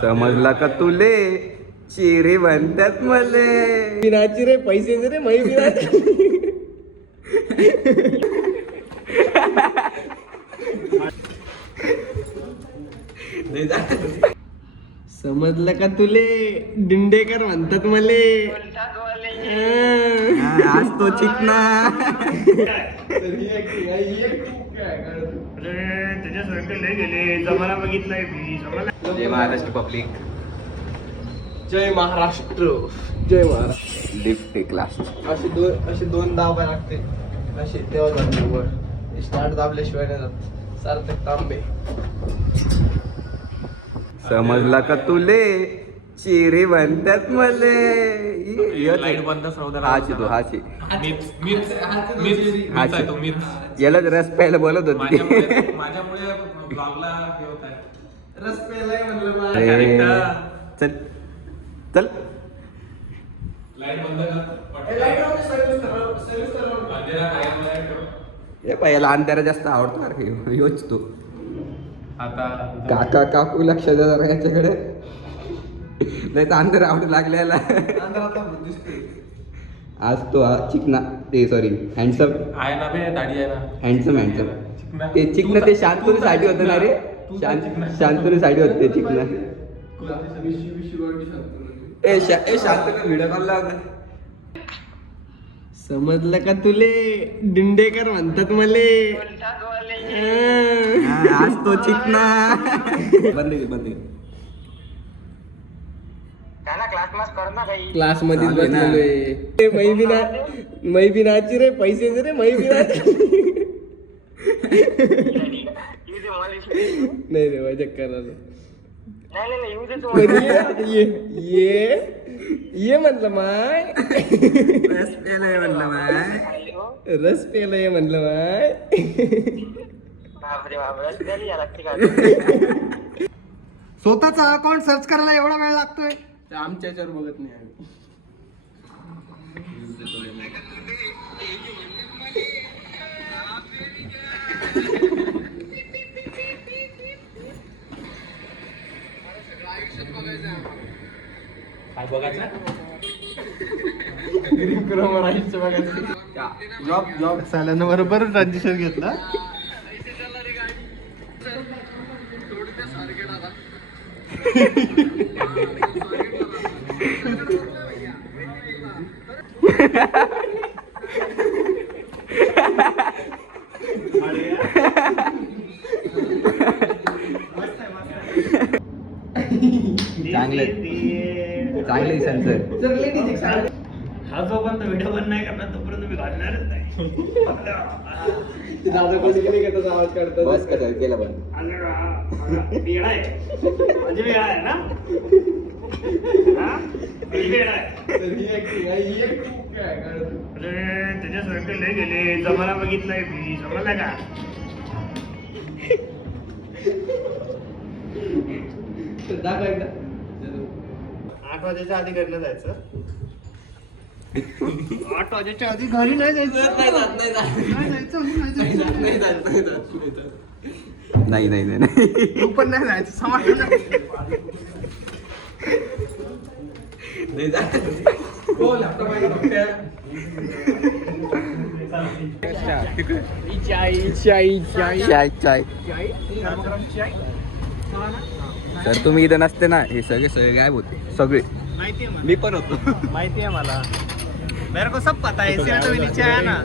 समजला का तुले चिरे बनतात मले बिनाची रे पैसे दे रे मै समजलं का तुले दिंडेकर म्हणतात मले आज तो चिकना जय महाराष्ट्र पब्लिक जय महाराष्ट्र जय महाराष्ट्र लिफ्ट क्लास असे दोन दाबाय लागते असे तेव्हा जाते वर स्टार्ट दाबल्याशिवाय नाही जात सार्थक तांबे समजला का तुले चिरे बनतात मले लाईट बंद सौदा हाची तो हाची हाची याला रस प्यायला बोलत होती माझ्यामुळे ब्लॉगला हे होत आहे. रस पेलाय म्हणलं अरे, चल चल लाईट बंद कर. अंधेरा काय हे पाय याला अंधारा जास्त आवडतो अरे योच तू आता काका काकू लक्ष द्या जरा याच्याकडे नाही तर अंधार आवडू लागल्याला दिसते आज तो चिकना ते सॉरी हँडसम आहे ना बे दाढी आहे ना हँडसम ते चिकना ते शांतनुसाठी होतं ना रे शांतनुसाठी होतं ते चिकना ए शांतनु व्हिडिओ कॉल लाव ना समजलं का तुले दिंडेकर म्हणतात मले आज तो चिकना बंद क्लास मध्ये बसलेलोय मै बिनाची रे पैसे दे रे मै नाही रे माझ्या करायला ये म्हणलं माय रस पेलाय म्हणलं माय स्वतःचा अकाउंट सर्च करायला एवढा वेळ लागतोय आमच्या याच्यावर बघत नाही आम्ही काय बघायचं जॉब साल्यानं बरोबर ट्रान्झिशन घेतला चांगले सर हा जोपर्यंत व्हिडिओ बंद नाही करणार तोपर्यंत मी घालणारच नाही. दादा कोणी केली का त्याचा आवाज काढतात बस कसं केलं पण मी येणार आहे म्हणजे मी येणार आहे ना हा? मी येणार आहे. अरे त्याच्यासारखे लय गेले जमाना बघितलाय मी जमाना का दाखवा एकदा 8 वाजायच्या आधी घरला जायचं 8 वाजायच्या आधी घरी नाही जायचं नाही तू पण नाही जायचं समाज सर तुम्ही इथं नसते ना हे सगळे गायब होते सगळे माहिती आहे मी पण होतो माहिती है मला मेरे को सब पता है इसलिए तो नीचे आया ना